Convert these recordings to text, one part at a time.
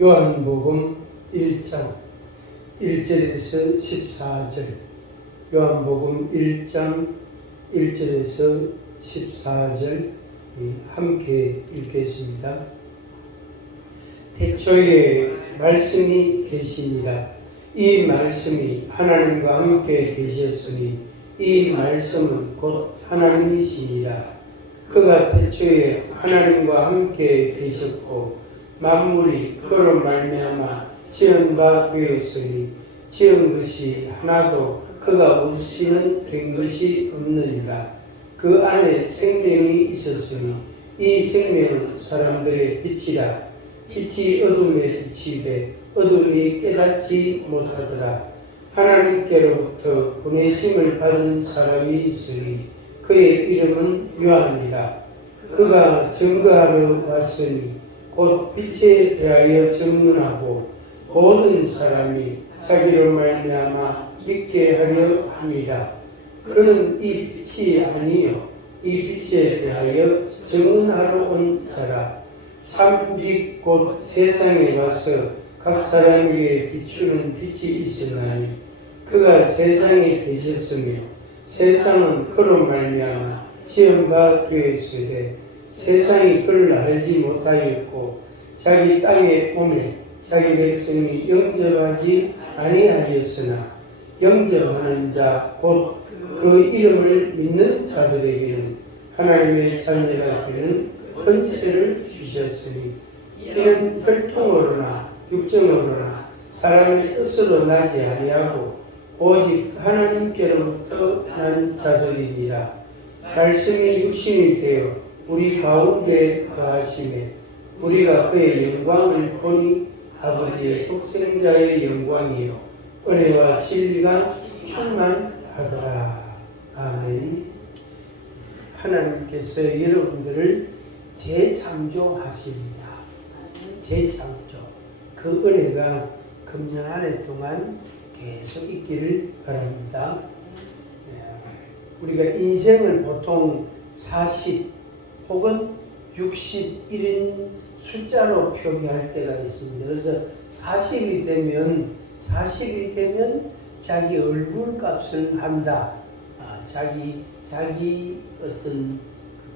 요한복음 1장 1절에서 14절, 요한복음 1장 1절에서 14절 함께 읽겠습니다. 태초에 말씀이 계시니라. 이 말씀이 하나님과 함께 계셨으니 이 말씀은 곧 하나님이시니라. 그가 태초에 하나님과 함께 계셨고 만물이 그로 말미암아 지은 바 되었으니 지은 것이 하나도 그가 없이는 된 것이 없느니라. 그 안에 생명이 있었으니 이 생명은 사람들의 빛이라. 빛이 어둠에 비치되 어둠이 깨닫지 못하더라. 하나님께로부터 보내심을 받은 사람이 있으니 그의 이름은 요한이라. 그가 증거하러 왔으니 곧 빛에 대하여 증언하고 모든 사람이 자기로 말미암아 믿게 하려 함이라. 그는 이 빛이 아니요 이 빛에 대하여 증언하러 온 자라. 참빛 곧 세상에 와서 각 사람에게 비추는 빛이 있으나니 그가 세상에 계셨으며 세상은 그로 말미암아 지은 바 되었으되 세상이 그를 알지 못하였고 자기 땅에 오매 자기 백성이 영접하지 아니하였으나 영접하는 자 곧 그 이름을 믿는 자들에게는 하나님의 자녀가 되는 권세를 주셨으니 이는 혈통으로나 육정으로나 사람의 뜻으로 나지 아니하고 오직 하나님께로부터 난 자들이니라. 말씀이 육신이 되어 우리 가운데 거하시매 우리가 그의 영광을 보니 아버지의 독생자의 영광이요 은혜와 진리가 충만하더라. 아멘. 하나님께서 여러분들을 재창조하십니다. 재창조. 그 은혜가 금년 한 해 동안 계속 있기를 바랍니다. 우리가 인생을 보통 40 혹은 61인 숫자로 표기할 때가 있습니다. 그래서 40이 되면 자기 얼굴 값을 한다. 자기 어떤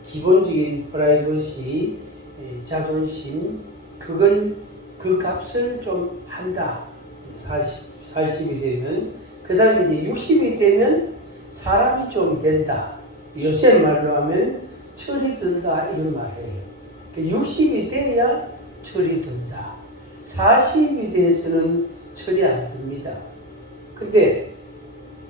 기본적인 프라이버시, 자존심, 그 값을 좀 한다. 40이 되면. 그 다음에 이제 60이 되면 사람이 좀 된다. 요새 말로 하면 철이 든다 이런 말이에요. 60이 돼야 철이 든다. 40이 돼서는 철이 안 듭니다. 근데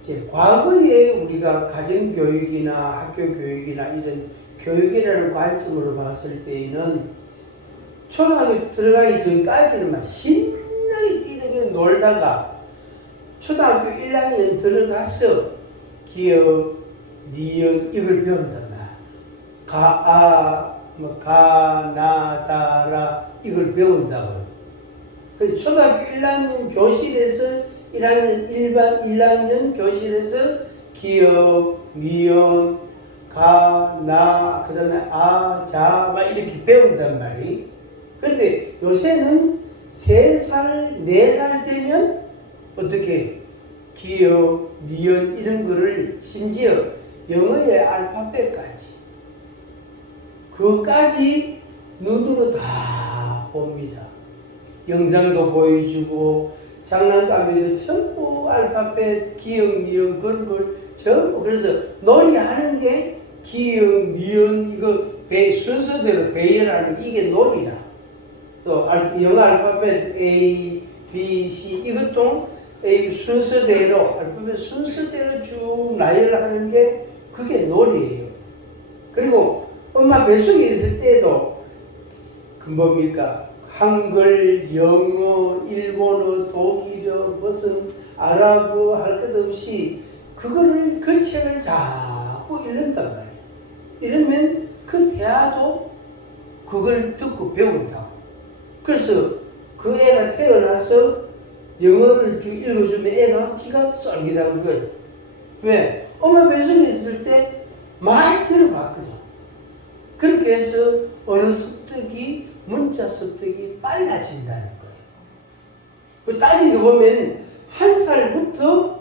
이제 과거에 우리가 가정교육이나 학교교육이나 이런 교육이라는 관점으로 봤을 때에는 초등학교 들어가기 전까지는 막 신나게 뛰는 놀다가 초등학교 1학년 들어가서 기억, 니은 이걸 배운단 말이야. 가, 나, 다, 라 이걸 배운다고요. 초등학교 1학년 교실에서 1학년 교실에서 기억, 미음, 가, 나, 그 다음에 아, 자 막 이렇게 배운단 말이에요. 근데 요새는 3살, 4살 되면 어떻게 기억, 니은 이런 거를 심지어 영어의 알파벳까지 그까지 눈으로 다 봅니다. 영상도 보여주고 장난감에도 전부 알파벳, 기억, 미음 그런 걸 전부 그래서 놀이하는 게 기억, 미음 이거 순서대로 배열하는 이게 놀이라. 또 영어 알파벳 A, B, C 이것도 순서대로 알파벳 순서대로 쭉 나열하는 게 그게 놀이에요. 그리고 엄마 뱃속에 있을 때도 뭡니까? 한글, 영어, 일본어, 독일어, 무슨 아랍어 할 것 없이 그거를 그 책을 자꾸 읽는단 말이에요. 이러면 그 대화도 그걸 듣고 배운다. 그래서 그 애가 태어나서 영어를 쭉 읽어주면 애가 기가 썰기라는 거예요. 왜? 엄마 뱃속에 있을 때 많이 들어봤거든. 그렇게 해서 언어 습득이, 문자 습득이 빨라진다는 거예요. 그 따지고 보면 한 살부터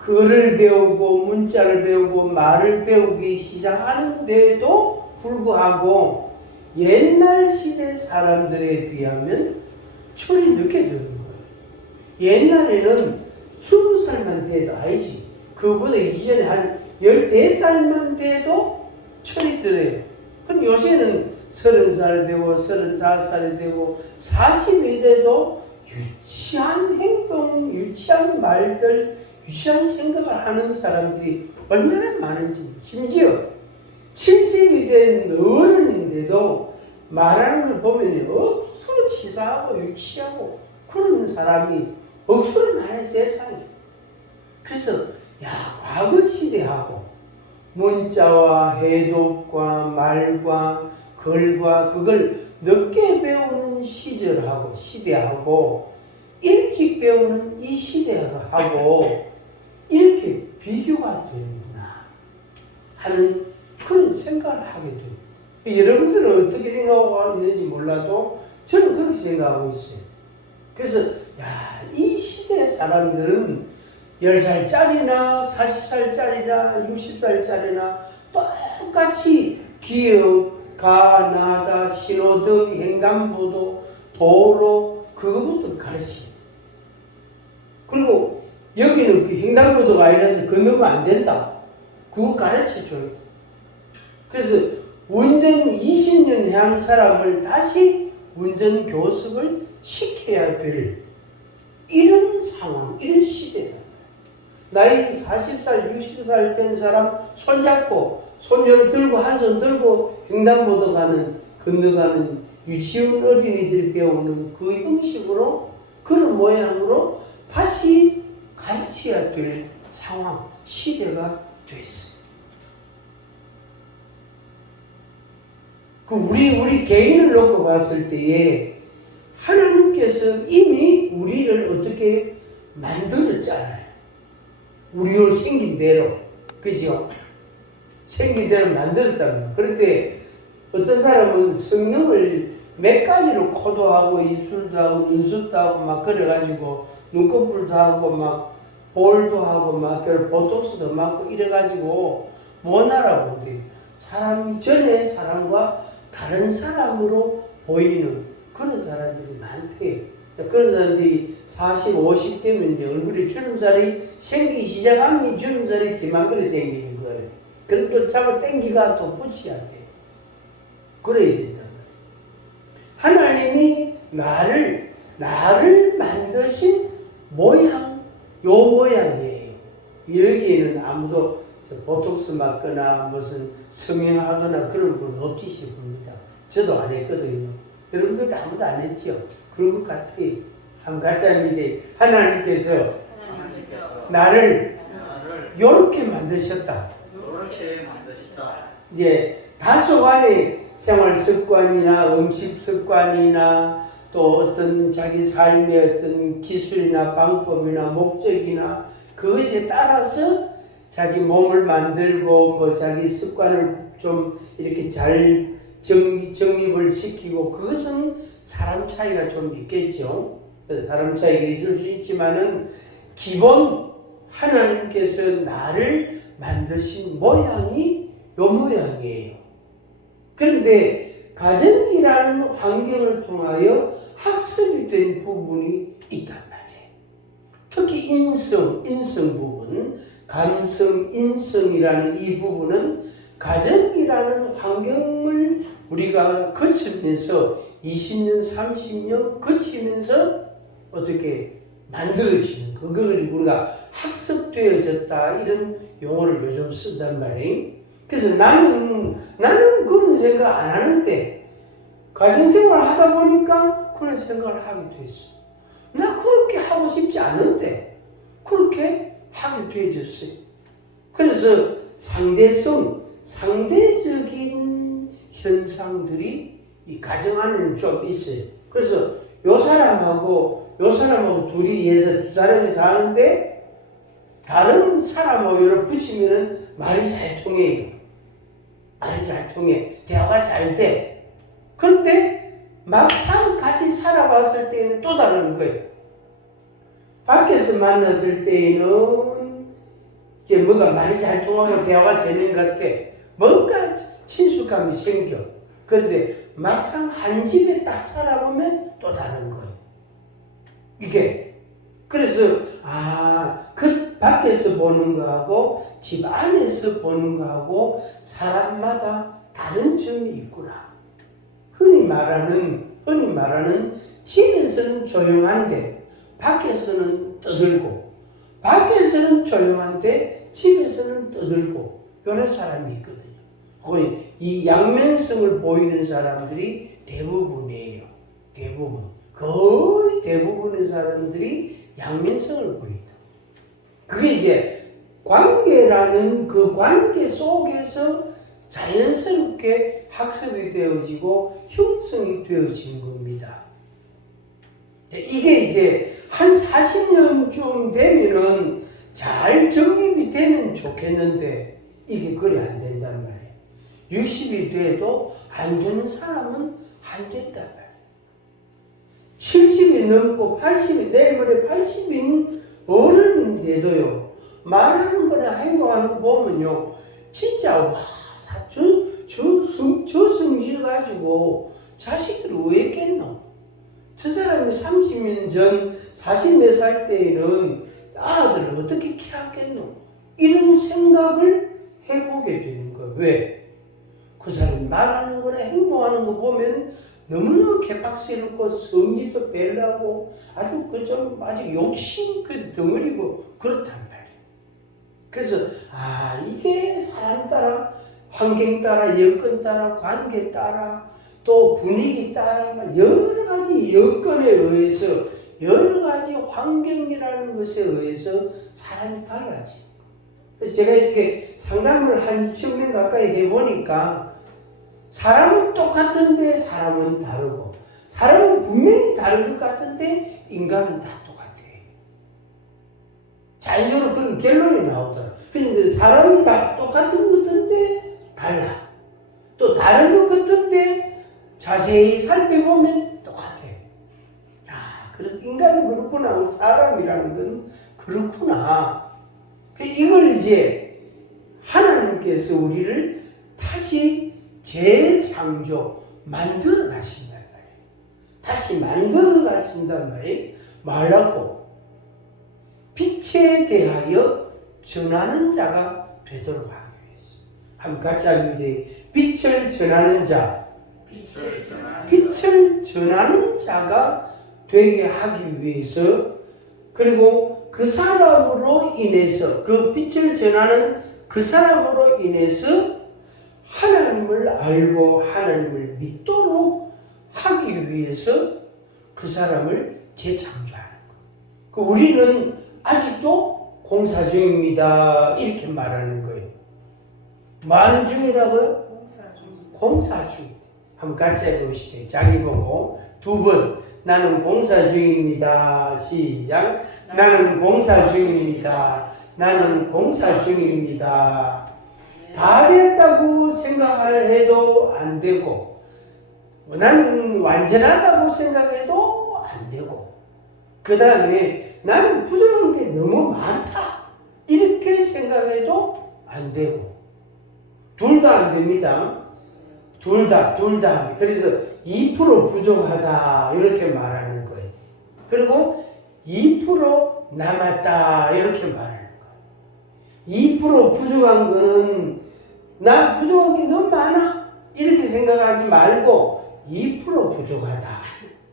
글을 배우고 문자를 배우고 말을 배우기 시작하는데도 불구하고 옛날 시대 사람들에 비하면 철이 늦게 드는 거예요. 옛날에는 20살만 돼도 아니지. 그보다 이전에 한 14살만 돼도 철이 들어요. 그럼 요새는 30살 되고 35살이 되고 40이 돼도 유치한 행동, 유치한 말들, 유치한 생각을 하는 사람들이 얼마나 많은지, 심지어 70이 된 어른인데도 말하는 걸 보면 억수로 치사하고 유치하고 그런 사람이 억수로 많은 세상이에요. 그래서 과거 시대하고 문자와 해독과 말과 글과 그걸 늦게 배우는 시절하고 시대하고 일찍 배우는 이 시대하고 이렇게 비교가 되는구나 하는 그런 생각을 하게 돼요. 여러분들은 어떻게 생각하고 있는지 몰라도 저는 그렇게 생각하고 있어요. 그래서 이 시대 사람들은 10살짜리나 40살짜리나 60살짜리나 똑같이 기업, 가나다, 신호등, 횡단보도, 도로 그거부터 가르치. 그리고 여기는 그 횡단보도가 아니라서 건너면 안 된다. 그거 가르쳐줘요. 그래서 운전 20년 한 사람을 다시 운전 교습을 시켜야 될 이런 상황, 이런 시대다. 나이 40살, 60살 된 사람 손잡고 손녀를 들고 한 손 들고 횡단보도 건너가는 유치원 어린이들이 배우는 그 형식으로 그런 모양으로 다시 가르쳐야 될 상황, 시대가 됐어요. 우리 개인을 놓고 봤을 때에 하나님께서 이미 우리를 어떻게 만들었잖아요. 우리로 생긴 대로. 그죠? 생긴 대로 만들었다는. 그런데 어떤 사람은 성형을 몇 가지로 코도 하고 입술도 하고 눈썹도 하고 막 그래가지고 눈꺼풀도 하고 막 볼도 하고 막 보톡스도 맞고 이래가지고 못 알아본대. 사람이 전에 사람과 다른 사람으로 보이는 그런 사람들이 많대요. 그런 사람들이 40, 50 되면 이제 얼굴에 주름살이 생기기 시작하면 주름살이 지만그리 생기는 거예요. 그럼 또 잡아 당기가 또 붙여야 돼. 그래야 된다. 하나님이 나를 만드신 모양, 요 모양이에요. 여기에는 아무도 보톡스 맞거나 무슨 성형하거나 그런 건 없지 싶습니다. 저도 안 했거든요. 여러분들도 아무도 안 했죠. 그런 것 같아요. 한 가짜인데 하나님께서 나를 요렇게 만드셨다. 이제 다소간의 생활 습관이나 음식 습관이나 또 어떤 자기 삶의 어떤 기술이나 방법이나 목적이나 그것에 따라서 자기 몸을 만들고 뭐 자기 습관을 좀 이렇게 잘 정립을 시키고 그것은 사람 차이가 좀 있겠죠. 사람 차이가 있을 수 있지만은 기본 하나님께서 나를 만드신 모양이 요 모양이에요. 그런데 가정이라는 환경을 통하여 학습이 된 부분이 있단 말이에요. 특히 인성 부분, 감성, 인성이라는 이 부분은 가정이라는 환경을 우리가 거치면서 20년, 30년 거치면서 어떻게 만들어지는 그걸 우리가 학습되어졌다 이런 용어를 요즘 쓴단 말이에요. 그래서 나는 그런 생각 안 하는데 가정생활을 하다 보니까 그런 생각을 하게 됐어. 나 그렇게 하고 싶지 않은데 그렇게 하게 되어졌어요. 그래서 상대적인 현상들이 이 가정 안에는 좀 있어요. 그래서 요 사람하고 둘이 두 사람이 사는데 다른 사람하고 요를 붙이면은 말이 잘 통해요. 말이 잘 통해. 대화가 잘 돼. 그런데 막상 같이 살아봤을 때는 또 다른 거예요. 밖에서 만났을 때는 이제 뭐가 말이 잘 통하고 대화가 되는 것 같아. 뭔가 친숙함이 생겨. 그런데 막상 한 집에 딱 살아보면 또 다른 거예요. 이게. 그래서 그 밖에서 보는 거하고 집 안에서 보는 거하고 사람마다 다른 점이 있구나. 흔히 말하는 집에서는 조용한데 밖에서는 떠들고, 밖에서는 조용한데 집에서는 떠들고, 이런 사람이 있거든요. 거의 이 양면성을 보이는 사람들이 대부분이에요. 거의 대부분의 사람들이 양면성을 보인다. 그게 이제 관계라는 그 관계 속에서 자연스럽게 학습이 되어지고 형성이 되어진 겁니다. 이게 이제 한 40년쯤 되면은 잘 정립이 되면 좋겠는데 이게 그래 안 된단 말이에요. 60이 돼도 안 되는 사람은 안 된단 말이에요. 70이 넘고 80이 내일 모레 80인 어른인데도요, 말하는 거나 행동하는 거 보면요, 진짜 저 성질 가지고 자식들을 왜 했겠노? 저 사람이 30년 전 44살 때에는 아들을 어떻게 키웠겠노? 이런 생각을 해보게 되는 거예요. 왜? 그 사람이 말하는 거나 행동하는 거 보면 너무너무 개박스럽고 성질도 벨라고 아주 아주 욕심 덩어리고 그렇단 말이에요. 그래서 이게 사람 따라, 환경 따라, 여건 따라, 관계 따라, 또 분위기 따라 여러 가지 여건에 의해서, 여러 가지 환경이라는 것에 의해서 사람이 달라지는 거예요. 그래서 제가 이렇게 상담을 한 20년 가까이 해보니까 사람은 똑같은데 사람은 다르고, 사람은 분명히 다른 것 같은데 인간은 다 똑같아. 자연적으로 그런 결론이 나오더라. 그런데 사람이 다 똑같은 것 같은데 달라. 또 다른 것 같은데 자세히 살펴보면 똑같아. 그런 인간은 그렇구나. 사람이라는 건 그렇구나. 이걸 이제 하나님께서 우리를 다시 재창조, 만들어 가신단 말이에요. 다시 만들어 가신단 말이에요. 말하고 빛에 대하여 전하는 자가 되도록 하기 위해서. 한번 같이 하면 이제 빛을 전하는 자, 빛을 전하는 자가 되게 하기 위해서, 그리고 그 사람으로 인해서, 그 빛을 전하는 그 사람으로 인해서 하나님을 알고 하나님을 믿도록 하기 위해서 그 사람을 재창조하는 거예요. 우리는 아직도 공사 중입니다. 이렇게 말하는 거예요. 뭐 하는 중이라고요? 공사 중. 한번 같이 해봅시다. 자기 보고 두 번. 나는 공사 중입니다. 시작. 나는 공사 중입니다. 나는 공사 중입니다. 다 됐다고 생각해도 안 되고, 나는 완전하다고 생각해도 안 되고, 그 다음에 나는 부족한 게 너무 많다 이렇게 생각해도 안 되고, 둘 다 안 됩니다. 둘 다. 그래서 2% 부족하다 이렇게 말하는 거예요. 그리고 2% 남았다 이렇게 말하는 거예요. 2% 부족한 거는 나 부족한 게 너무 많아 이렇게 생각하지 말고 2% 부족하다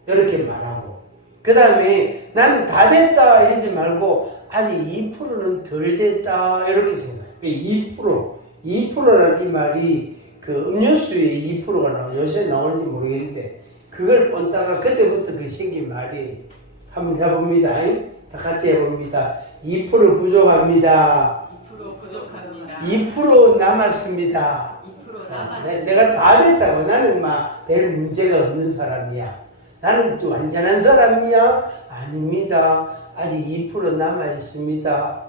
이렇게 말하고, 그 다음에 나는 다 됐다 이러지 말고 아직 2%는 덜 됐다 이렇게 생각해요. 2%라는 이 말이 그 음료수에 2%가 나와, 요새 나오는지 모르겠는데 그걸 본다가 그때부터 그 생긴 말이. 한번 해봅니다. 다 같이 해봅니다. 2% 부족합니다. 2% 남았습니다. 2% 남았습니다. 내가 다 됐다고. 나는 별 문제가 없는 사람이야. 나는 좀 완전한 사람이야? 아닙니다. 아직 2% 남아 있습니다.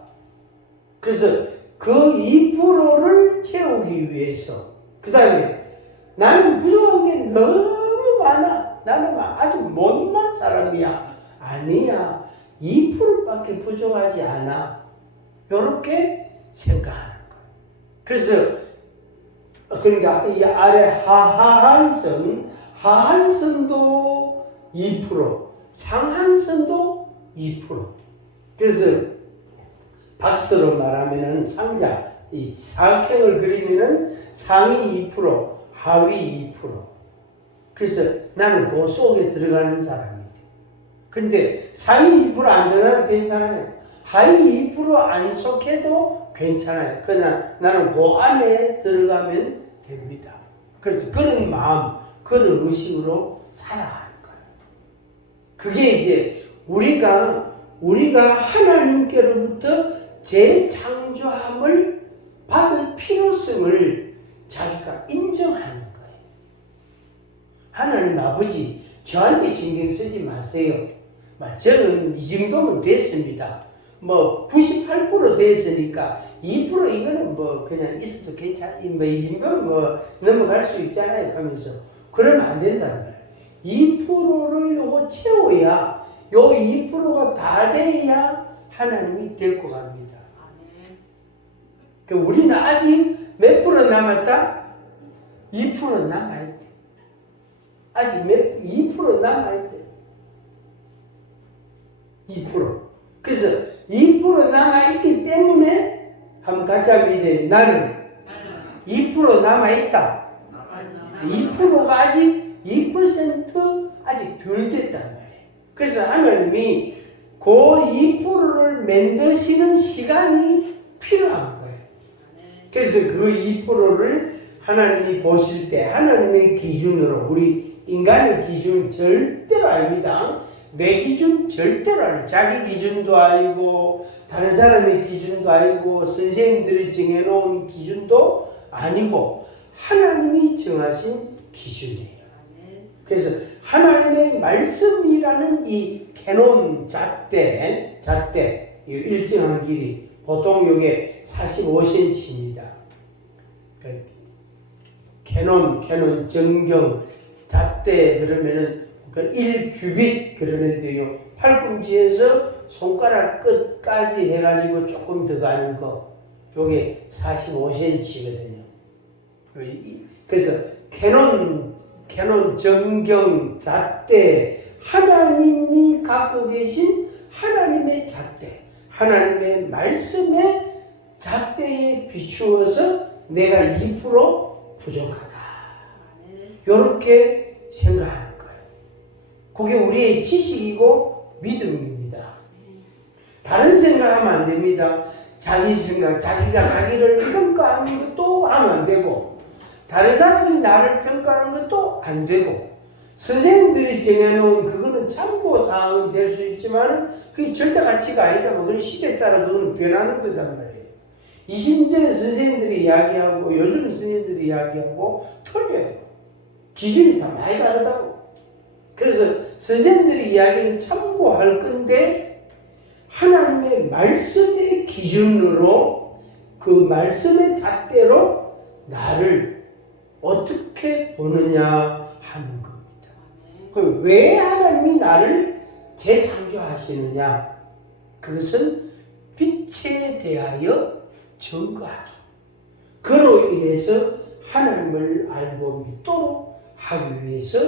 그래서 그 2%를 채우기 위해서, 그 다음에 나는 부족한 게 너무 많아. 나는 생각이야. 아니야. 2%밖에 부족하지 않아. 요렇게 생각하는 거예요. 그래서 그러니까 이 아래 하한선도 2%, 상한선도 2%. 그래서 박스로 말하면은 상자, 이 사각형을 그리면은 상위 2%, 하위 2%. 그래서 나는 그 속에 들어가는 사람이지. 그런데 상위 2%안 들어가도 괜찮아요. 하위 2%안 속해도 괜찮아요. 그러나 나는 그 안에 들어가면 됩니다. 그래서 그런 마음, 그런 의식으로 살아가는 거예요. 그게 이제 우리가 하나님께로부터 재창조함을 받을 필요성을 자기가 인정하는 거예요. 하나님 아버지, 저한테 신경 쓰지 마세요. 저는 이 정도면 됐습니다. 98% 됐으니까 2% 이거는 그냥 있어도 이 정도는 넘어갈 수 있잖아요 하면서 그러면 안 된다는 거예요. 2%를 요거 채워야 요 2%가 다 돼야 하나님이 데리고 갑니다. 그러니까 우리는 아직 몇 프로 남았다? 2% 남아있대. 아직 2% 남아있대. 2%. 그래서 2% 남아있기 때문에 한번 같이 하면 나는 2% 남아있다. 2%가 아직 2% 아직 덜 됐단 말이에요. 그래서 하나님이 그 2%를 만드시는 시간이 필요한 거예요. 그래서 그 2%를 하나님이 보실 때 하나님의 기준으로 우리 인간의 기준 절대로 아닙니다. 내 기준 절대로 아니에요. 자기 기준도 아니고 다른 사람의 기준도 아니고 선생님들이 정해놓은 기준도 아니고 하나님이 정하신 기준이에요. 그래서 하나님의 말씀이라는 이 캐논 잣대 일정한 길이 보통 이게 45cm입니다. 캐논 정경 잣대 그러면은 1규빗 그러는데요. 팔꿈치에서 손가락 끝까지 해가지고 조금 더 가는 거, 요게 45cm거든요. 그래서 캐논 정경 잣대, 하나님이 갖고 계신 하나님의 잣대, 하나님의 말씀의 잣대에 비추어서 내가 2% 부족하다. 이렇게 생각하는 거예요. 그게 우리의 지식이고 믿음입니다. 다른 생각하면 안 됩니다. 자기 생각, 자기가 자기를 평가하는 것도 하면 안 되고, 다른 사람이 나를 평가하는 것도 안 되고, 선생님들이 정해놓은 그거는 참고사항은 될 수 있지만 그게 절대 가치가 아니다. 그건 시대에 따라 그거는 변하는 거단 말이에요. 20년 선생님들이 이야기하고 요즘 선생님들이 이야기하고 틀려요. 기준이 다 많이 다르다고. 그래서 선생님들이 이야기는 참고할 건데 하나님의 말씀의 기준으로 그 말씀의 잣대로 나를 어떻게 보느냐 하는 겁니다. 왜 하나님이 나를 재창조하시느냐? 그것은 빛에 대하여 증거하라. 그로 인해서 하나님을 알고 믿도록 하기 위해서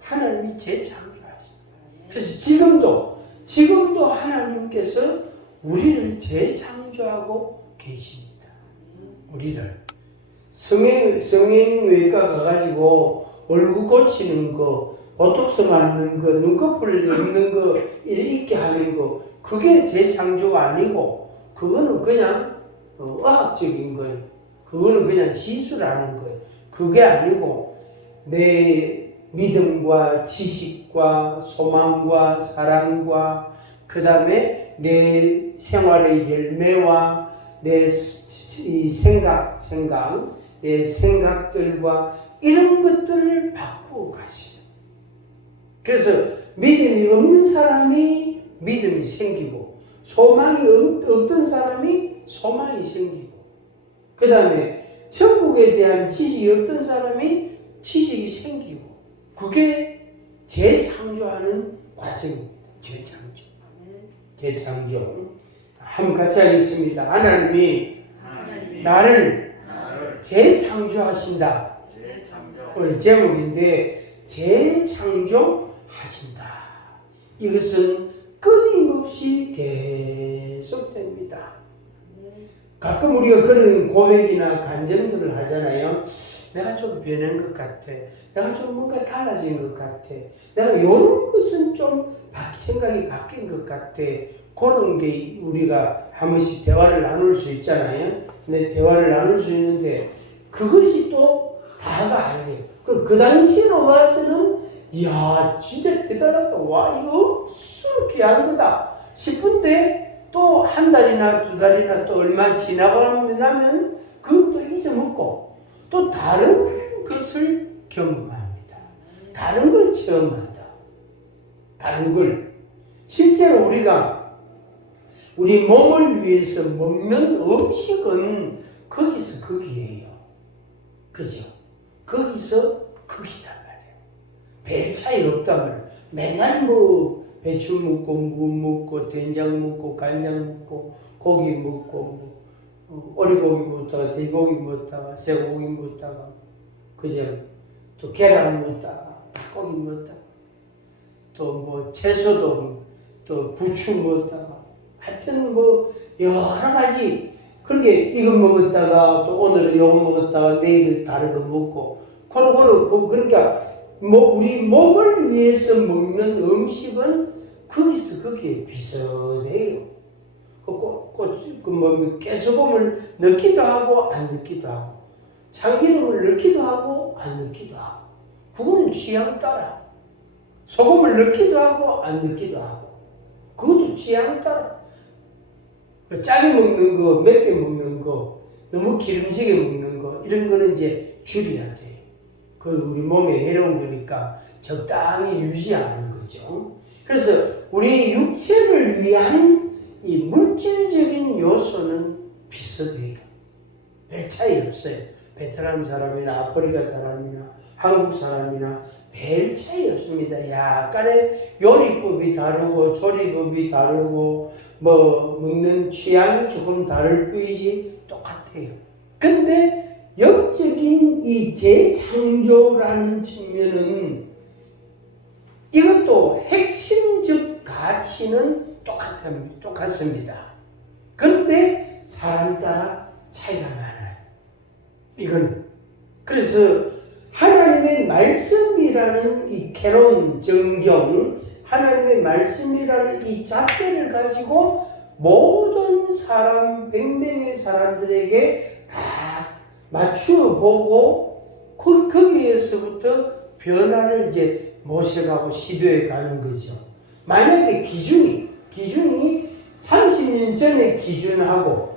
하나님이 재창조하십니다. 그래서 지금도 하나님께서 우리를 재창조하고 계십니다. 우리를 성형외과 가가지고 얼굴 고치는 거, 보톡스 맞는 거, 눈꺼풀 넣는 거, 이렇게 하는 거, 그게 재창조가 아니고 그거는 그냥 의학적인 거예요. 그거는 그냥 시술하는 거예요. 그게 아니고 내 믿음과 지식과 소망과 사랑과 그 다음에 내 생활의 열매와 내 생각, 내 생각들과 이런 것들을 바꾸어 가시죠. 그래서 믿음이 없는 사람이 믿음이 생기고 소망이 없던 사람이 소망이 생기고 그 다음에 천국에 대한 지식이 없던 사람이 지식이 생기고 그게 재창조하는 과정입니다. 재창조. 재창조. 한번 같이 하겠습니다. 하나님이 나를 재창조하신다. 오늘 제목인데 재창조하신다. 이것은 끊임없이 계속됩니다. 가끔 우리가 그런 고백이나 간증들을 하잖아요. 내가 좀 변한 것 같아. 내가 좀 뭔가 달라진 것 같아. 내가 이런 것은 좀 생각이 바뀐 것 같아. 그런 게 우리가 한 번씩 대화를 나눌 수 있잖아요. 근데 대화를 나눌 수 있는데 그것이 또 다가 아니에요. 그 당시로 봐서는 이야 진짜 대단하다. 와 이거 수로 귀한 거다 싶은데 또 한 달이나 두 달이나 또 얼마 지나고 나면 그것도 잊어먹고 또 다른 것을 경험합니다. 다른 걸 체험한다. 다른 걸. 실제로 우리가 우리 몸을 위해서 먹는 음식은 거기서 거기에요. 그죠? 거기서 거기단 말이에요. 별 차이 없단 말이에요. 맨날 뭐 배추 먹고 무 먹고 된장 먹고 간장 먹고 고기 먹고 오리고기 먹다가 돼지고기 먹다가 쇠고기 먹다가 그죠? 또 계란 먹다가 닭고기 먹다가 또 뭐 채소도 또 부추 먹다가 하여튼 뭐 여러 가지 그렇게 이거 먹었다가 또 오늘은 이거 먹었다가 내일은 다른 거 먹고 그러니까 뭐 우리 몸을 위해서 먹는 음식은 거기서 거기에 비슷해요. 뭐 깨소금을 넣기도 하고 안 넣기도 하고 참기름을 넣기도 하고 안 넣기도 하고 그거는 취향 따라. 소금을 넣기도 하고 안 넣기도 하고 그것도 취향 따라. 짜게 먹는 거, 맵게 먹는 거, 너무 기름지게 먹는 거 이런 거는 이제 줄여야 돼. 그 우리 몸에 해로운 거니까 적당히 유지하는 거죠. 그래서 우리 육체를 위한 이 물질적인 요소는 비슷해요. 별 차이 없어요. 베트남 사람이나 아프리카 사람이나 한국 사람이나 별 차이 없습니다. 약간의 요리법이 다르고 조리법이 다르고 뭐 먹는 취향이 조금 다를 뿐이지 똑같아요. 근데 영적인 이 재창조라는 측면은 이것도 핵심적 가치는 똑같습니다. 그런데 사람 따라 차이가 많아요. 이거는 그래서 하나님의 말씀이라는 이 캐논 정경, 하나님의 말씀이라는 이 잣대를 가지고 모든 사람, 100명의 사람들에게 다 맞추어 보고 거기에서부터 변화를 이제 모셔가고 시도해 가는 거죠. 만약에 기준이 30년 전의 기준하고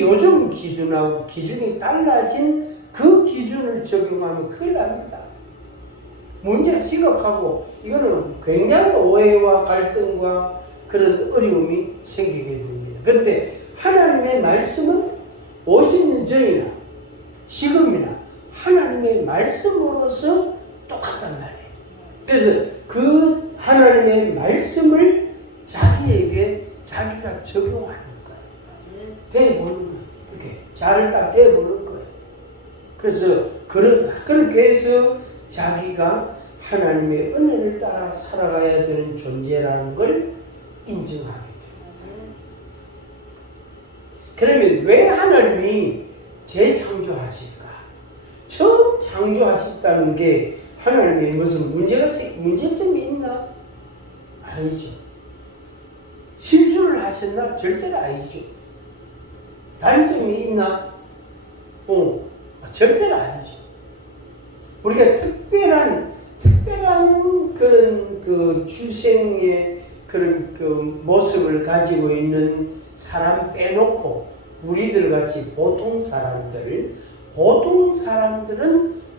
요즘 기준하고 기준이 달라진 그 기준을 적용하면 큰일 납니다. 문제가 심각하고 이거는 굉장히 오해와 갈등과 그런 어려움이 생기게 됩니다. 그런데 하나님의 말씀은 50년 전이나 지금이나 하나님의 말씀으로서 똑같단 말이에요. 그래서 그 하나님의 말씀을 자기에게 자기가 적용하는 거예요. 대보는 거예요. 이렇게 자를 딱 대보는 거예요. 그래서 그렇게 해서 자기가 하나님의 은혜를 따라 살아가야 되는 존재라는 걸 인정하게 됩니다. 그러면 왜 하나님이 재창조하실까? 처음 창조하셨다는 게 하나님의 무슨 문제점이 있나? 아니죠. 실수를 하셨나? 절대로 아니죠. 단점이 있나? 절대로 아니죠. 우리가 특별한 그런 그 출생의 그런 그 모습을 가지고 있는 사람 빼놓고 우리들 같이 보통 사람들은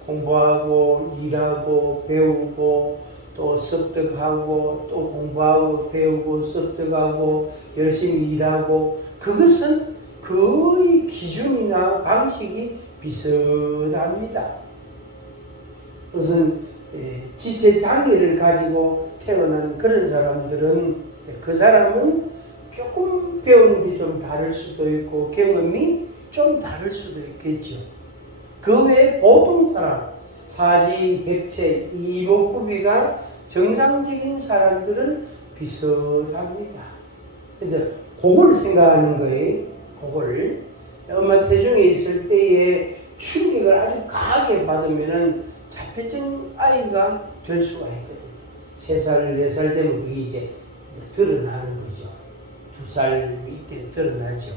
공부하고 일하고 배우고 또 습득하고 또 공부하고 배우고 습득하고 열심히 일하고 그것은 거의 기준이나 방식이 비슷합니다. 무슨 지체 장애를 가지고 태어난 그런 사람들은 그 사람은 조금 배우는 게 좀 다를 수도 있고 경험이 좀 다를 수도 있겠죠. 그 외에 보통 사람, 사지, 백체, 이목구비가 정상적인 사람들은 비슷합니다. 이제 그걸 생각하는 거예요. 그걸 엄마 태중에 있을 때에 충격을 아주 강하게 받으면은 자폐증 아이가 될 수가 있거든요. 3살, 4살 되면 그게 이제 드러나는 거죠. 2살 이때 드러나죠.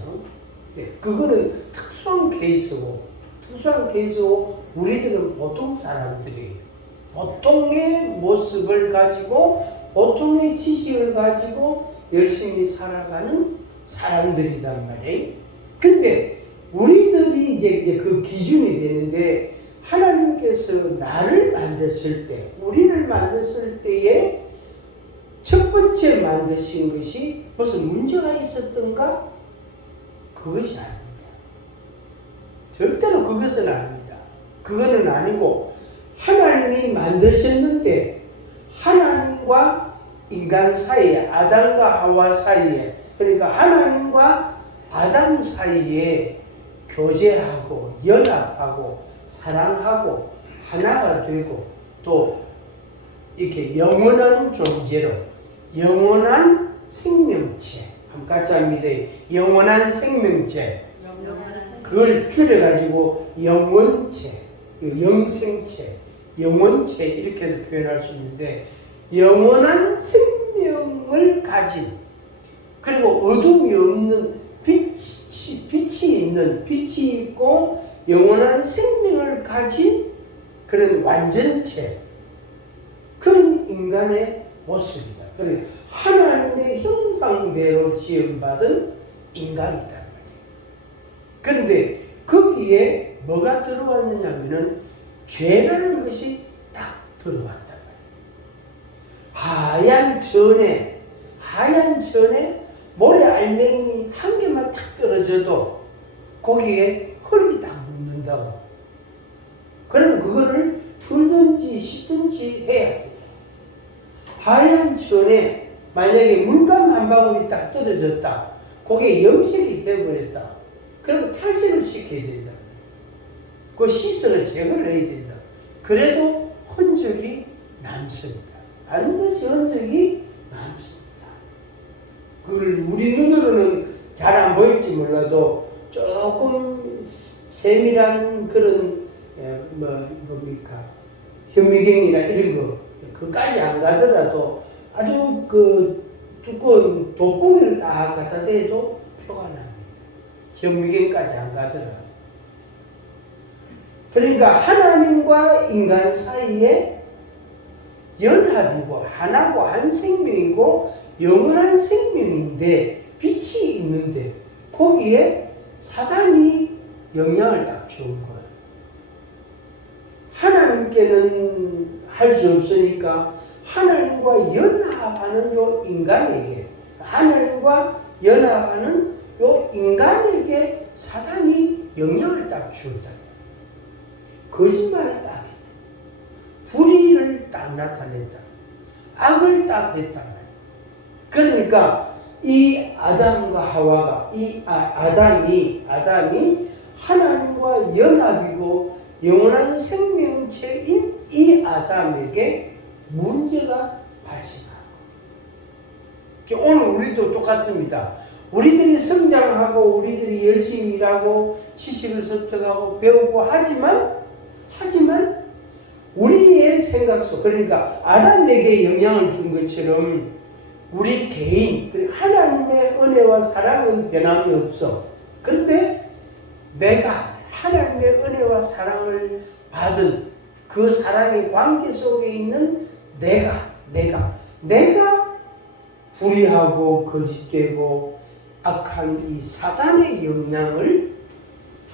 네, 그거는 특수한 케이스고, 우리들은 보통 사람들이에요. 보통의 모습을 가지고, 보통의 지식을 가지고 열심히 살아가는 사람들이란 말이에요. 근데 우리들이 이제 그 기준이 되는데, 하나님께서 나를 만드실 때, 우리를 만드실 때에 첫 번째 만드신 것이 무슨 문제가 있었던가? 그것이 아닙니다. 절대로 그것은 아닙니다. 그거는 아니고, 하나님이 만드셨는데 하나님과 인간 사이에, 아담과 하와 사이에, 그러니까 하나님과 아담 사이에 교제하고 연합하고 사랑하고 하나가 되고 또 이렇게 영원한 존재로, 영원한 생명체, 한 같이 합니다. 영원한 생명체, 그걸 줄여가지고 영원체, 영생체, 영원체 이렇게도 표현할 수 있는데, 영원한 생명을 가진, 그리고 어둠이 없는 빛이 있고 영원한 생명을 가진 그런 완전체, 그런 인간의 모습이다. 그래 하나님의 형상대로 지음받은 인간이다 말이에요. 그런데 거기에 뭐가 들어왔느냐면은 죄라는 것이 딱 들어왔다 말이에요. 하얀 천에 모래 알맹이 한 개만 탁 떨어져도 거기에 흙이 딱 묻는다고. 그럼 그거를 풀든지 씻든지 해야 돼요. 하얀 천에 만약에 물감 한 방울이 딱 떨어졌다, 거기에 염색이 되어버렸다, 그럼 탈색을 시켜야 된다. 그 씻어서 제거를 해야 된다. 그래도 흔적이 남습니다. 반드시 흔적이 남습니다. 그걸 우리 눈으로는 잘 안 보일지 몰라도 조금 세밀한 그런 뭡니까 현미경이나 이런 거 그까지 안 가더라도 아주 그 두꺼운 돋보기를 딱 갖다 대도 표가 납니다. 현미경까지 안 가더라도. 그러니까 하나님과 인간 사이에 연합이고 하나고 한 생명이고 영원한 생명인데 빛이 있는데 거기에 사단이 영향을 딱 준 거예요. 하나님께는 할 수 없으니까 하나님과 연합하는 요 인간에게, 하나님과 연합하는 요 인간에게 사단이 영향을 딱 주었다. 거짓말을 딱 했다. 불의를 딱 나타냈다. 악을 딱 했다. 그러니까 이 아담과 하와가, 아담이 하나님과 연합이고 영원한 생명체인 이 아담에게 문제가 발생하고, 오늘 우리도 똑같습니다. 우리들이 성장하고 우리들이 열심히 일하고 지식을 습득하고 배우고 하지만 우리의 생각 속, 그러니까 아담에게 영향을 준 것처럼 우리 개인, 하나님의 은혜와 사랑은 변함이 없어. 그런데 내가 하나님의 은혜와 사랑을 받은 그 사랑의 관계 속에 있는 내가 불의하고 거짓되고 악한 이 사단의 영향을,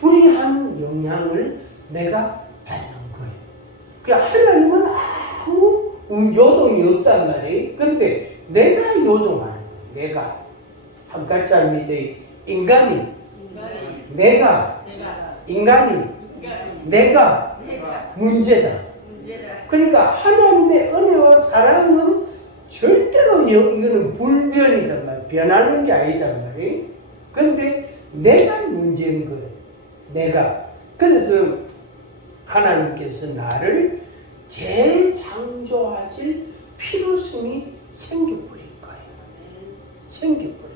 불의한 영향을 내가 받는 거예요. 그러니까 하나님은 아무 요동이 없단 말이에요. 그런데 내가 요동하는 거예요. 내가 한 같이 합니다. 인간이 내가 문제다. 그러니까 하나님의 은혜와 사랑은 절대로 이거는 불변이단 말이에요. 변하는 게 아니단 말이에요. 그런데 내가 문제인 거예요. 내가. 그래서 하나님께서 나를 재창조하실 필요성이 생겨버린 거예요. 생겨버린 거예요.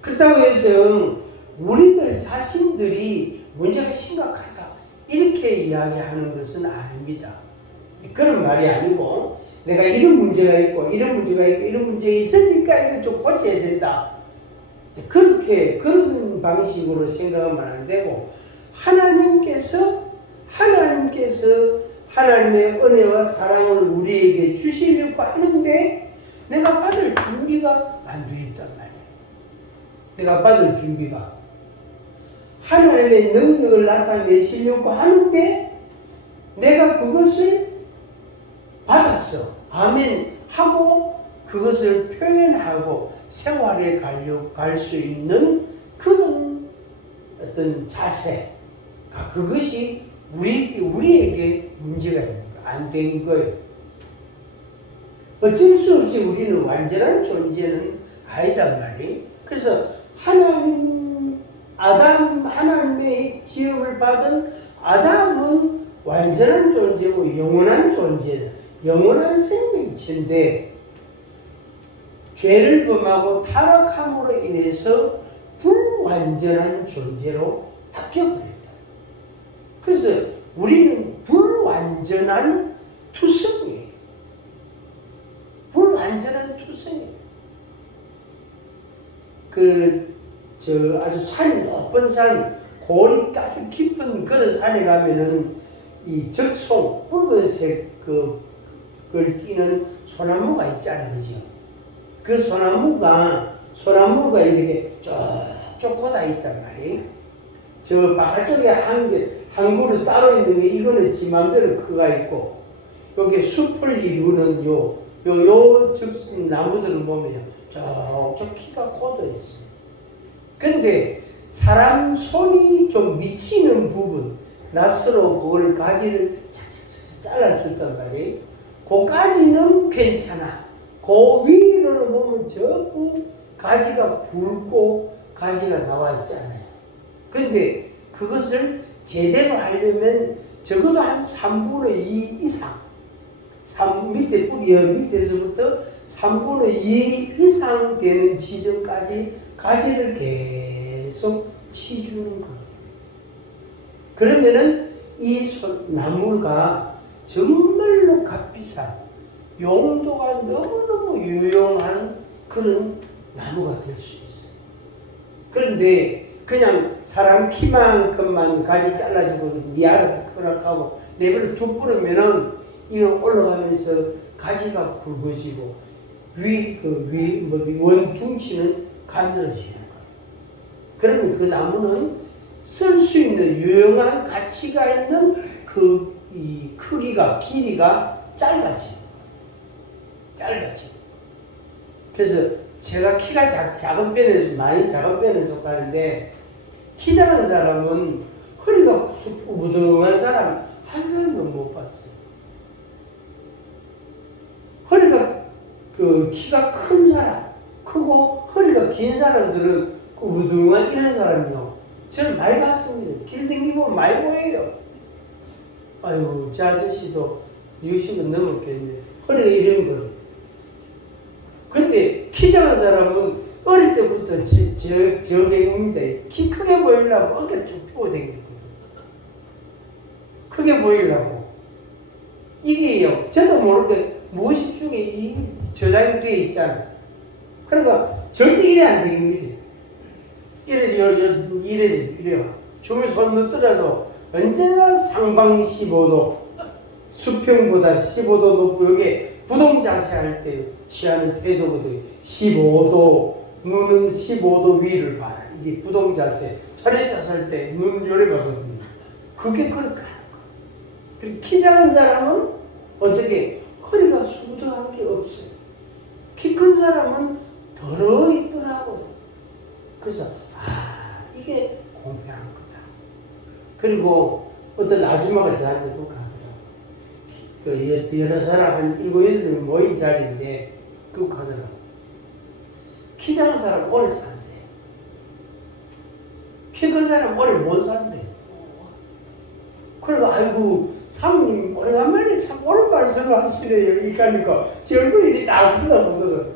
그렇다고 해서 우리들 자신들이 문제가 심각하다 이렇게 이야기하는 것은 아닙니다. 그런 말이 아니고 내가 이런 문제가 있고 이런 문제가 있고 이런 문제가 있으니까 이거 좀 고쳐야 된다. 그렇게 그런 방식으로 생각하면 안 되고 하나님께서 하나님의 은혜와 사랑을 우리에게 주시려고 하는데 내가 받을 준비가 안 돼 있단 말이에요. 내가 받을 준비가 하나님의 능력을 나타내시려고 하는데 내가 그것을 받았어. 아멘 하고 그것을 표현하고 생활에 갈 수 있는 그런 어떤 자세, 그것이 우리에게 문제가 있는 거예요. 안 된 거예요. 어쩔 수 없이 우리는 완전한 존재는 아니단 말이에요. 그래서 하나님의 지음을 받은 아담은 완전한 존재고 영원한 존재다. 영원한 생명체인데 죄를 범하고 타락함으로 인해서 불완전한 존재로 바뀌어버렸다. 그래서 우리는 불완전한 투성이에요. 불완전한 투성이에요. 아주 산, 높은 산, 골이 아주 깊은 그런 산에 가면은 이 적송, 붉은색 그걸 띄는 소나무가 있잖아요. 그죠? 그 소나무가 이렇게 쭉 꽂아 있단 말이에요. 저 바깥쪽에 한 그루 따로 있는 게 이거는 지 맘대로 그가 있고, 여기 숲을 이루는 요 나무들을 보면 쭉 키가 꽂아 있어요. 근데 사람 손이 좀 미치는 부분, 낫으로 그걸 가지를 착착착 잘라줬단 말이에요. 그까지는 괜찮아. 그 위로는 보면 전부 가지가 굵고 가지가 나와 있잖아요. 근데 그것을 제대로 하려면 적어도 한 3분의 2 이상, 밑에서부터 3분의 2 이상 되는 지점까지 가지를 계속 치주는 거예요. 그러면은 이 나무가 정말로 값비싼, 용도가 너무너무 유용한 그런 나무가 될 수 있어요. 그런데 그냥 사람 키만큼만 가지 잘라주고 니 알아서 크락하고 내버려 둬버리면은 이거 올라가면서 가지가 굵어지고 원퉁치는 가늘어지는 거예요. 그러면 그 나무는 쓸 수 있는 유용한 가치가 있는 이 크기가, 길이가 짧아지는 거예요. 그래서 제가 키가 작은 편에서, 많이 작은 편에 속하는데, 키 작은 사람은 허리가 무등한 사람 한 사람도 못 봤어요. 허리가 키가 큰 사람, 크고 허리가 긴 사람들은 무등한 이런 사람이요. 저는 많이 봤습니다. 길 댕기고 많이 보여요. 아유, 저 아저씨도 60은 넘었겠네. 허리가 이런 거예요. 근데 키 작은 사람은 어릴 때부터 저경입니다. 키 크게 보이려고 어깨 쭉 펴고 다니거든요. 크게 보이려고. 이게요, 저도 모르게 무의식 중에 이 저장이 되어 있잖아요. 그러니까 절대 이래 안 되겠습니다. 이래요. 주변 손 넣더라도 언제나 상방 15도, 수평보다 15도 높고, 이게 부동 자세 할 때 취하는 태도거든요. 15도, 눈은 15도 위를 봐라. 이게 부동 자세. 차례 자세 할 때 눈 요래 가거든요. 그게 그렇게 하는 거예요. 그리고 키 작은 사람은 어떻게 허리가 수두한 게 없어요. 키 큰 사람은 더러 있더라고요. 그래서 이게 공평한 거다. 그리고 어떤 아줌마가 저한테 꼭 하더라고. 그 여러 사람 한 7, 8명 모인 자리인데 꼭 하더라고. 키 작은 사람 오래 산대. 키 큰 사람 오래 못 산대. 그래가 아이고 사모님 오래간만에 참 옳은 말씀을 하시네요. 이러니까 제 얼굴이 딱 쳐다보거든.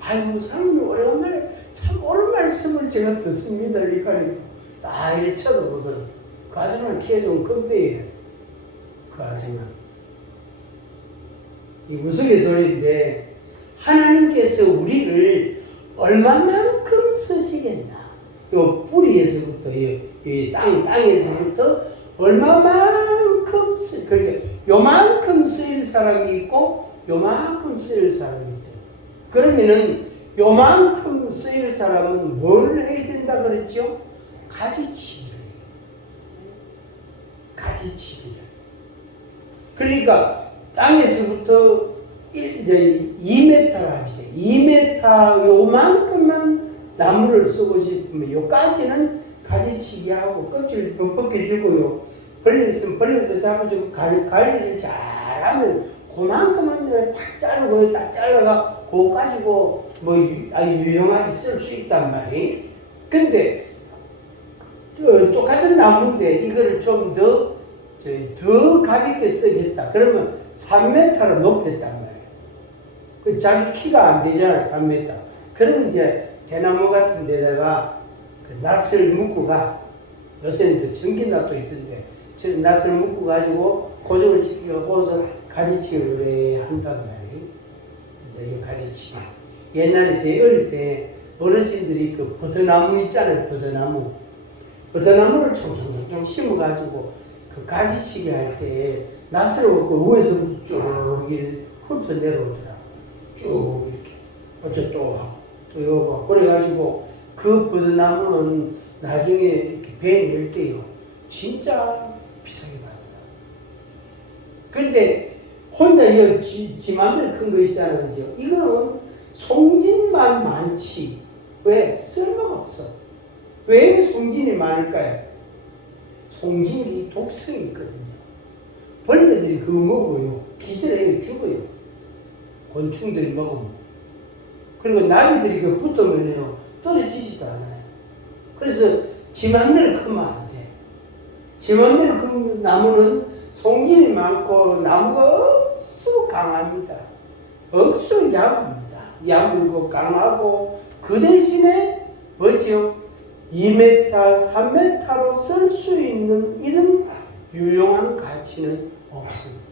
아이고 사모님 오래간만에 참 옳은 말씀을 제가 듣습니다. 이러니까 딱 이렇게 쳐다보거든. 그 아줌마는 키가 좀 끔빼이네. 그 아줌마. 이 우스갯소리인데 하나님께서 우리를 얼마만큼 쓰시겠나. 요 뿌리에서부터 이 땅에서부터 얼마만큼 그러니까 요만큼 쓰일 사람이 있고 요만큼 쓰일 사람이 있대. 그러면은 요만큼 쓰일 사람은 뭘 해야 된다 그랬죠? 가지치기를. 가지치기를. 그러니까 땅에서부터 이제 2m를 합시다. 2m 요만큼만 나무를 쓰고 싶으면 요까지는 가지치기하고 껍질을 벗겨주고요. 벌레 있으면 벌레도 잡아주고 관리를 잘하면 그만큼만 탁 자르고 딱 잘라가 그거 가지고 뭐 아주 유용하게 쓸 수 있단 말이에요. 근데 똑같은 나무인데 이거를 좀 더 가볍게 쓰겠다. 그러면 3m로 높였단 말이에요. 자기 키가 안 되잖아, 3m. 그러면 이제 대나무 같은 데다가 그 낫을 묶어가, 요새는 전기낫도 있던데, 낫을 묶어가지고 고정을 시켜서 가지치기를 왜 한단 말이에요. 이 가지치기. 옛날에 제 어릴 때 어르신들이 그 버드나무 있잖아요, 버드나무. 버드나무를 총총총 심어가지고 그 가지치기 할 때 낫을 얻고 위에서부터 쭉 훑어 내려오더라. 쭉 이렇게. 어쩌 또 요거. 그래가지고 그 버드나무는 나중에 이렇게 배 낼 때요. 진짜 비싸게 받더라. 근데 혼자 지 맘대로 큰 거 있잖아요. 이거는 송진만 많지. 왜? 쓸모가 없어. 왜 송진이 많을까요? 송진이 독성이 있거든요. 벌레들이 그거 먹어요. 기절해요. 죽어요. 곤충들이 먹으면. 그리고 나비들이 그 붙으면요. 떨어지지도 않아요. 그래서 지 맘대로 크면 안 돼. 지 맘대로 큰 나무는 송진이 많고 나무가 억수 강합니다. 억수 얇습니다. 얇고 강하고 그 대신에 뭐죠? 2m, 3m로 쓸 수 있는 이런 유용한 가치는 없습니다.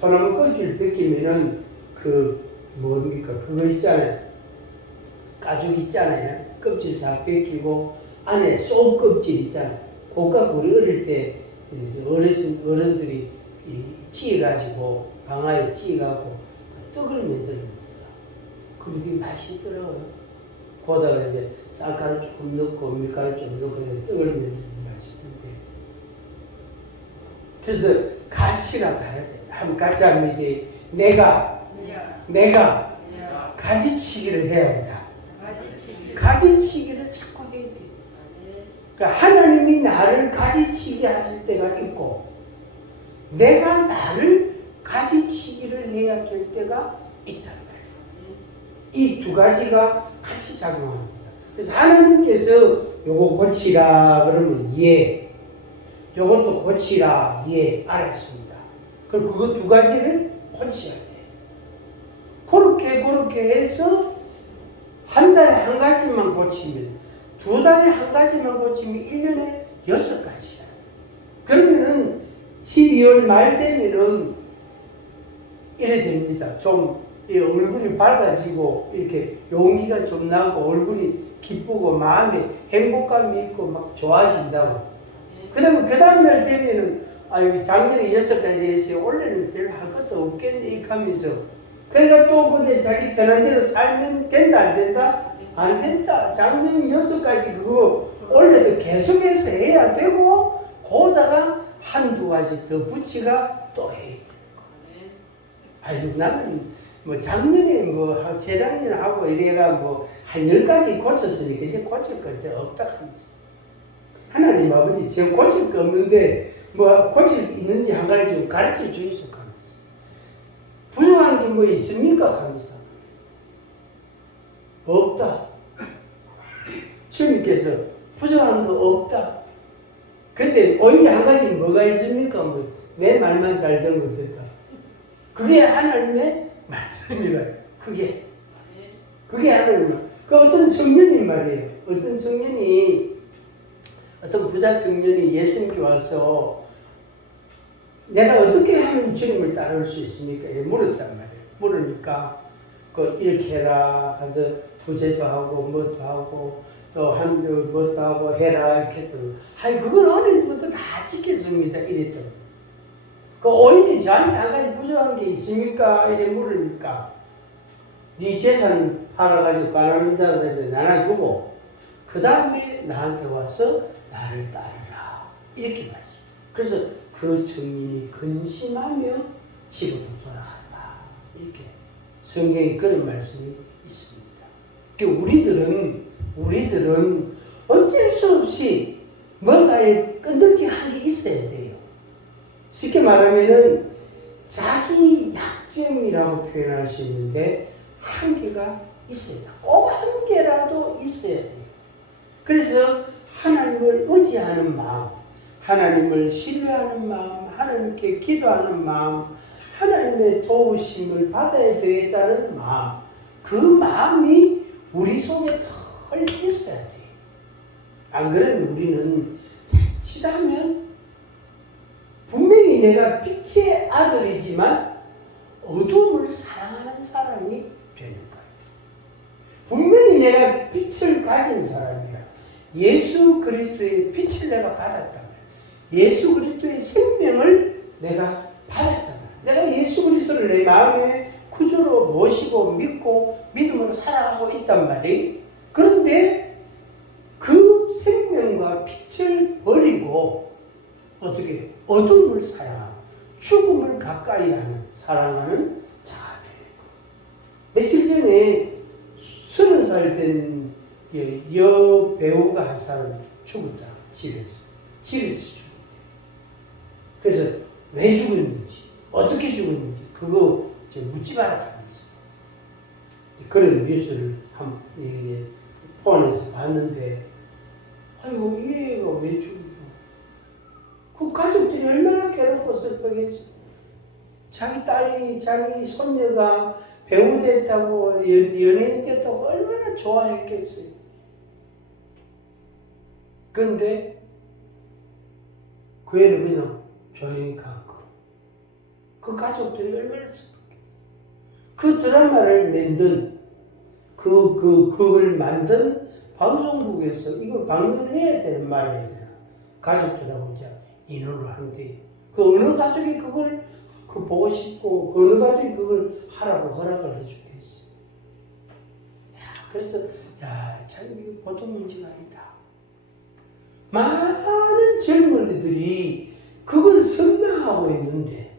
소나무 껍질 벗기면은 뭡니까? 그거 있잖아요. 가죽 있잖아요. 껍질 싹 벗기고 안에 속 껍질 있잖아요. 그거 갖고 우리 어릴 때 어른들이 찌어가지고 방아에 찌어가지고 떡을 만들어먹더라. 그게 맛있더라고요. 거기다가 이제 쌀가루 조금 넣고 밀가루 좀 넣고 떡을 만들면 맛있던데. 그래서 가치가 다르대. 한번 같이 합니다. 내가 가지치기를 해야 한다. 가지치기를 자꾸 해야 돼. 그러니까 하나님이 나를 가지치기 하실 때가 있고 내가 나를 가지치기를 해야 될 때가 있단 말이에요. 이 두 가지가 같이 작용합니다. 그래서 하나님께서 요거 고치라 그러면 예, 요것도 고치라 예, 알았습니다. 그리고 그거 두 가지를 고쳐야 돼. 그렇게 해서 한 달에 한 가지만 고치면, 두 달에 한 가지만 고치면 1년에 6가지야. 그러면은 12월 말 되면은 이래 됩니다. 좀 얼굴이 밝아지고 이렇게 용기가 좀 나고 얼굴이 기쁘고 마음에 행복감이 있고 막 좋아진다고. 그 다음날 되면은 아유 작년에 6가지 했어요. 올해는 별로 할 것도 없겠네 이 하면서 그러니까 또 그때 자기 편한 대로 살면 된다 안 된다? 안 된다. 작년 6가지 그거 올해도 계속해서 해야 되고 거기다가 한두 가지 더 붙이가 또 해야 돼. 아유 나는 뭐 작년에 뭐 재작년 하고 이래가 뭐 한 10가지 고쳤으니까 이제 고칠 거 이제 없다 합니다. 하나님 아버지 제가 고칠 거 없는데 뭐 고칠 게 있는지 한 가지 좀 가르쳐 주이소 하면서 부족한 게 뭐 있습니까? 하면서 없다. 주님께서 부족한 거 없다. 근데 오히려 한 가지 뭐가 있습니까? 뭐 내 말만 잘 들으면 됐다. 그게 하나님의 말씀이래요. 그게 하나님의 말. 그 어떤 청년이 말이에요. 어떤 부자 청년이 예수님께 와서 내가 어떻게 하면 주님을 따라올 수 있습니까? 물었단 말이에요. 물으니까 이렇게 해라. 가서 부제도 하고 뭐도 하고 또 뭐도 하고 해라. 이렇게 했더니 그건 어릴 때부터 다 지켰습니다. 이랬더니 오히려 저한테 한 가지 부족한 게 있습니까? 이래 물으니까 네 재산 팔아가지고 가난한 자들한테 나눠주고 그 다음에 나한테 와서 나를 따르라. 이렇게 말씀. 그래서 그 청년이 근심하며 집으로 돌아간다. 이렇게 성경에 그런 말씀이 있습니다. 우리들은 어쩔 수 없이 뭔가에 끈덕질한 게 있어야 돼요. 쉽게 말하면은 자기 약점이라고 표현할 수 있는데 한계가 있어야 돼요. 꼭 한 개라도 있어야 돼요. 그래서 하나님을 의지하는 마음, 하나님을 신뢰하는 마음, 하나님께 기도하는 마음, 하나님의 도우심을 받아야 되겠다는 마음, 그 마음이 우리 속에 덜 있어야 돼요. 안 그러면 우리는 자칫하면 분명히 내가 빛의 아들이지만 어둠을 사랑하는 사람이 되는 거예요. 분명히 내가 빛을 가진 사람이라 예수 그리스도의 빛을 내가 받았단 말이에요. 예수 그리스도의 생명을 내가 받았단 말이에요. 내가 예수 그리스도를 내 마음에 구주로 모시고 믿고 믿음으로 살아가고 있단 말이에요. 그런데 그 생명과 빛을 버리고 어떻게 어둠을 사랑하고 죽음을 가까이 하는 사랑하는 자가 되고 며칠 전에 30살 된 여배우가 한 사람 죽었다. 집에서 죽었대. 그래서 왜 죽었는지 어떻게 죽었는지 그거 묻지 마라 하면서 그런 뉴스를 폰에서 봤는데 아이고 이 애가 왜 죽었어? 그 가족들이 얼마나 괴롭고 슬프겠어. 자기 딸이 자기 손녀가 배우 됐다고 연예인 됐다고 얼마나 좋아했겠어요. 근데 그 애는 그냥 조용히 가고 그 가족들이 얼마나 슬프겠어요. 그 드라마를 만든 그걸 만든 방송국에서 이걸 방송해야 되는 말이야 되나 가족들하고 이제 인원을 한대. 그 어느 가족이 그걸 보고 싶고 그 어느 가족이 그걸 하라고 허락을 해주겠어. 그래서 참 이거 보통 문제가 아니다. 많은 젊은이들이 그걸 선망하고 있는데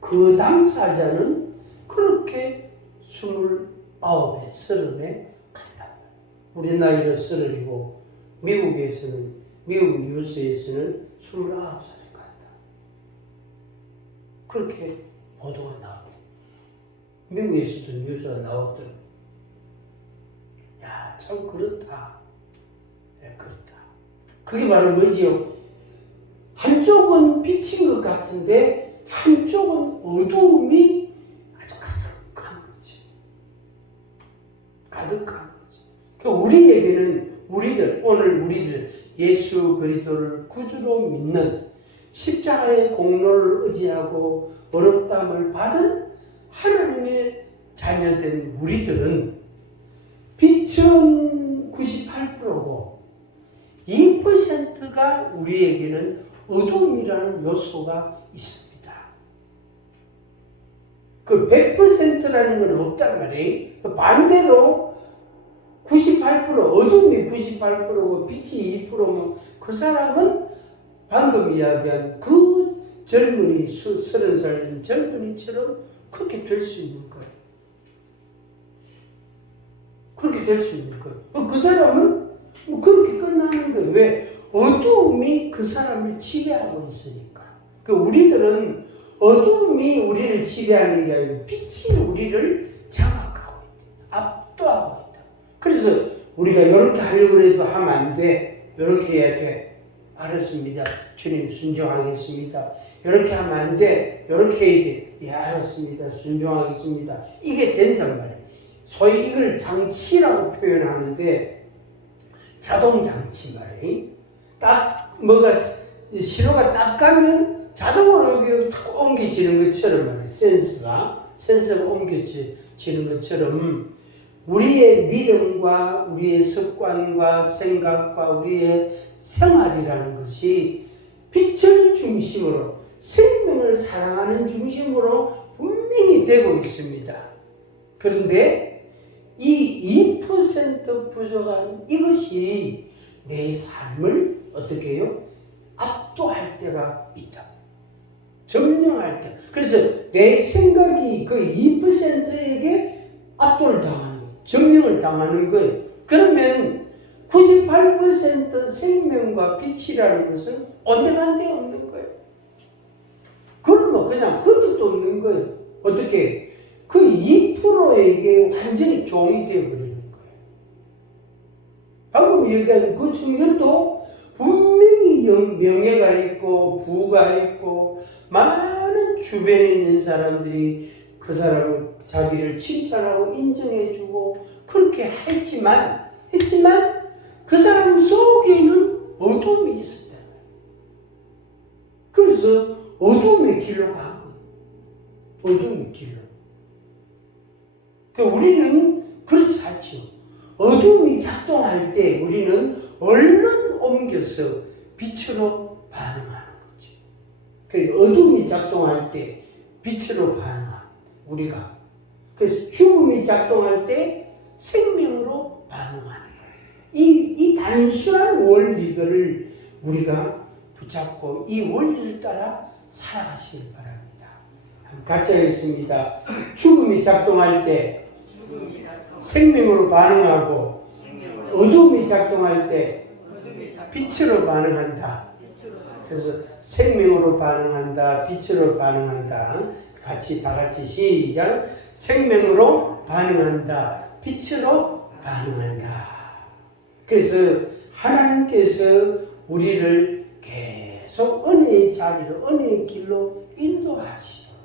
그 당사자는 그렇게 29에 30에 간다. 우리 나이로 30이고 미국 뉴스에서는 29살에 간다. 그렇게 보도가 나오고 미국에서도 뉴스가 나왔더라고. 참 그렇다. 그렇다. 그게 바로 뭐지요? 한쪽은 빛인 것 같은데 한쪽은 어두움이 아주 가득한 거지. 가득한 거지. 그러니까 오늘 우리들 예수 그리스도를 구주로 믿는 십자가의 공로를 의지하고 어렵담을 받은 하나님의 자녀된 우리들은 빛은 98%고 2%가 우리에게는 어둠이라는 요소가 있습니다. 그 100%라는 건 없단 말이에요. 반대로 98% 어둠이 98%고 빛이 2%면 그 사람은 방금 이야기한 그 젊은이 30살 된 젊은이처럼 그렇게 될 수 있는 거예요. 그렇게 될 수 있는 거예요. 그 사람은 그렇게 끝나는 거예요. 왜? 어두움이 그 사람을 지배하고 있으니까. 그 우리들은 어두움이 우리를 지배하는 게 아니고 빛이 우리를 장악하고 있다. 압도하고 있다. 그래서 우리가 이렇게 하려고 해도 하면 안 돼. 이렇게 해야 돼. 알았습니다. 주님 순종하겠습니다. 이렇게 하면 안 돼. 이렇게 해야 돼. 예, 알았습니다. 순종하겠습니다. 이게 된단 말이에요. 소위 이걸 장치라고 표현하는데 자동장치 말이에요. 딱 뭐가 신호가 딱 가면 자동으로 여기 탁 옮겨지는 것처럼 말이에요. 센서가 옮겨지는 것처럼 우리의 믿음과 우리의 습관과 생각과 우리의 생활이라는 것이 빛을 중심으로 생명을 사랑하는 중심으로 분명히 되고 있습니다. 그런데 이 2% 부족한 이것이 내 삶을 어떻게 해요? 압도할 때가 있다. 점령할 때. 그래서 내 생각이 그 2%에게 압도를 당하는 거예요. 점령을 당하는 거예요. 그러면 98% 생명과 빛이라는 것은 온데간데 없는 거예요. 그러면 그냥 그것도 없는 거예요. 어떻게? 그 2%에게 완전히 종이 되어버리는 거예요. 방금 얘기한 그 청년도 분명히 명예가 있고 부가 있고 많은 주변에 있는 사람들이 그 사람을 자기를 칭찬하고 인정해주고 그렇게 했지만 그 사람 속에는 어둠이 있었다. 그래서 어둠의 길로 간 거예요. 어둠의 길로. 우리는 그렇지 않죠. 어둠이 작동할 때 우리는 얼른 옮겨서 빛으로 반응하는 거죠. 어둠이 작동할 때 빛으로 반응하는 우리가. 그래서 죽음이 작동할 때 생명으로 반응하는 거예요. 이 단순한 원리들을 우리가 붙잡고 이 원리를 따라 살아가시길 바랍니다. 같이 하겠습니다. 죽음이 작동할 때 생명으로 반응하고 어둠이 작동할 때 빛으로 반응한다. 그래서 생명으로 반응한다. 빛으로 반응한다. 같이 다 같이 시작. 생명으로 반응한다. 빛으로 반응한다. 그래서 하나님께서 우리를 계속 은혜의 자리로 은혜의 길로 인도하시도록.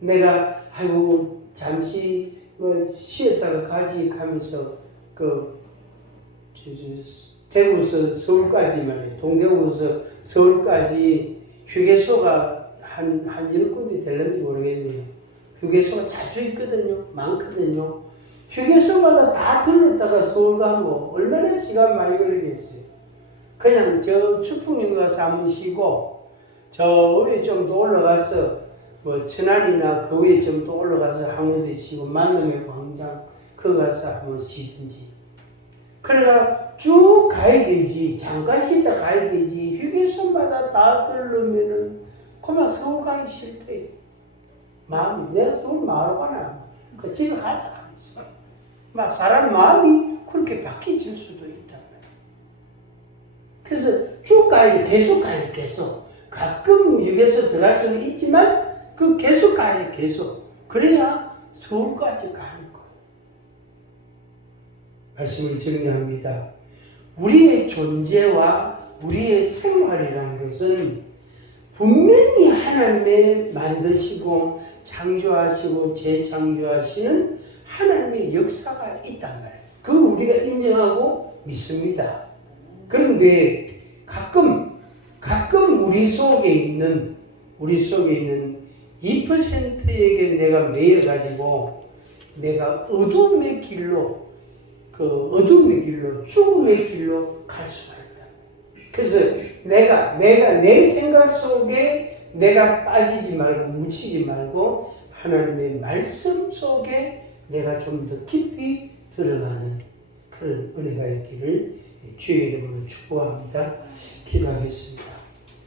내가 아이고 잠시 쉬었다가 가지 가면서 대구에서 서울까지만 해. 동대구에서 서울까지 휴게소가 한 10군데 될는지 모르겠네요. 휴게소가 자주 있거든요. 많거든요. 휴게소마다 다 들렀다가 서울 가면 얼마나 시간 많이 걸리겠어요. 그냥 저 추풍림 가서 한번 쉬고 저 위에 좀 더 올라가서 천안이나 그 위에 좀 더 올라가서 한 군데 쉬고 만남의 광장 거기 가서 한번 쉬든지. 그러다 쭉 가야 되지. 잠깐 쉬다 가야 되지. 휴게소마다 다 들르면은 그만 서울 가기 싫대. 마음이 내가 서울 마을 가나. 집에 가자. 막 사람 마음이 그렇게 바뀌질 수도 있다. 그래서 쭉 가야 돼. 계속 가야 돼. 계속. 가끔 휴게소 들어갈 수는 있지만 계속 가야 돼. 계속. 그래야 서울까지 가는 거예요. 말씀을 정리합니다. 우리의 존재와 우리의 생활이라는 것은 분명히 하나님의 만드시고 창조하시고 재창조하시는 하나님의 역사가 있단 말이에요. 그걸 우리가 인정하고 믿습니다. 그런데 가끔 우리 속에 있는 2%에게 내가 매여가지고 내가 어둠의 길로 죽음의 길로 갈 수가 있다. 그래서 내가 내 생각 속에 내가 빠지지 말고 묻히지 말고 하나님의 말씀 속에 내가 좀 더 깊이 들어가는 그런 은혜가 있기를 주의 이름으로 축복합니다. 기도하겠습니다.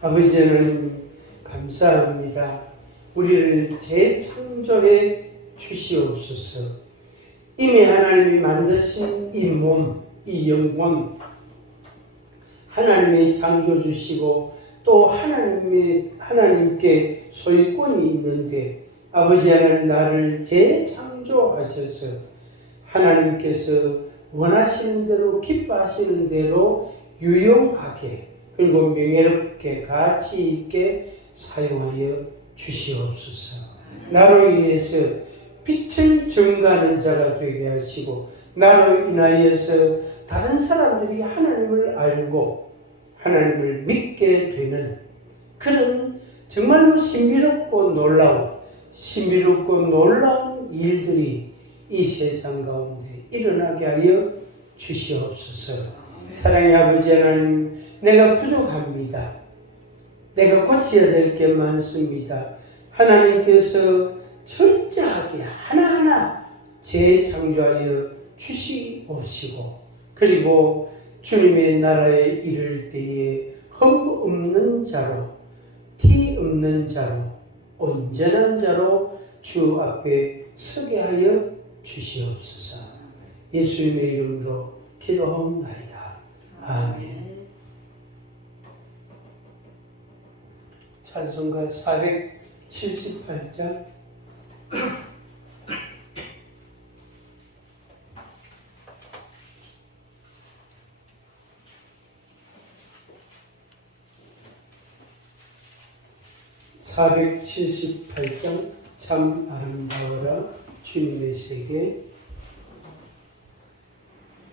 아버지 하나님 감사합니다. 우리를 재창조해 주시옵소서. 이미 하나님이 만드신 이 몸, 이 영혼 하나님의 창조주시고 또 하나님께 소유권이 있는데 아버지 하나님 나를 재창조하셔서 하나님께서 원하시는 대로 기뻐하시는 대로 유용하게 그리고 명예롭게 가치 있게 사용하여 주시옵소서. 나로 인해서 빛을 증가하는 자가 되게 하시고 나로 인하여서 다른 사람들이 하나님을 알고 하나님을 믿게 되는 그런 정말로 신비롭고 놀라운 일들이 이 세상 가운데 일어나게 하여 주시옵소서. 사랑의 아버지 하나님, 내가 부족합니다. 내가 고쳐야 될 게 많습니다. 하나님께서 철저하게 하나하나 재창조하여 주시옵시고 그리고 주님의 나라에 이를 때에 흠 없는 자로 티 없는 자로 온전한 자로 주 앞에 서게 하여 주시옵소서. 예수님의 이름으로 기도하옵나이다. 아멘. 찬송가 478장 참 아름다워라 주님의 세계